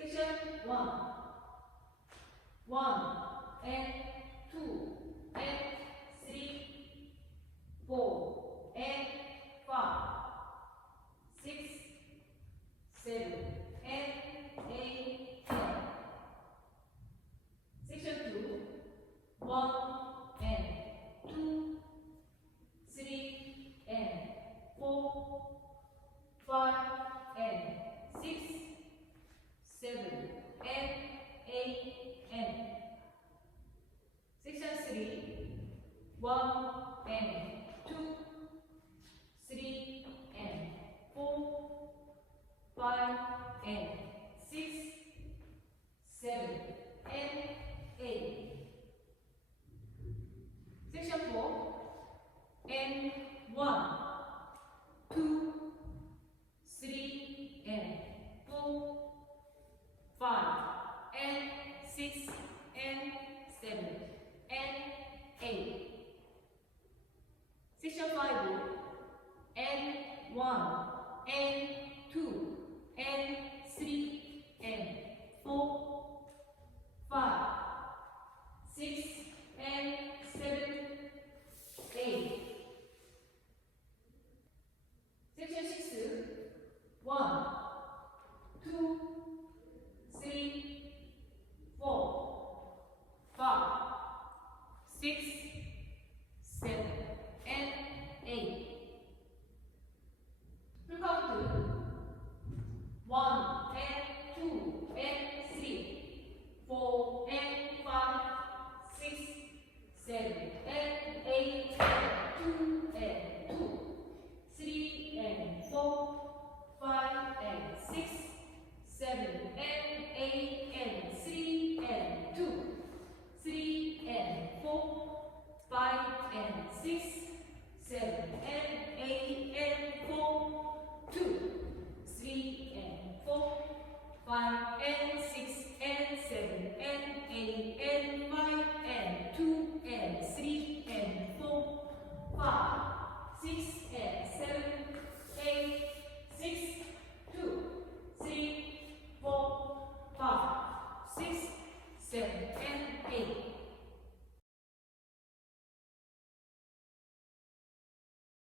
Section 1 and 2 and 3 4 and 5 6 7 and 8 10 Section 2 1 and 2 3 and 4 5 and 6 7 and 8 and Section 3 1 and 2 3 and 4 5 and 6 7 and 8 Section 4 and 1 2 3 and 4 5 and 6 and 7 and 8 Section 5 and 1 and 2 and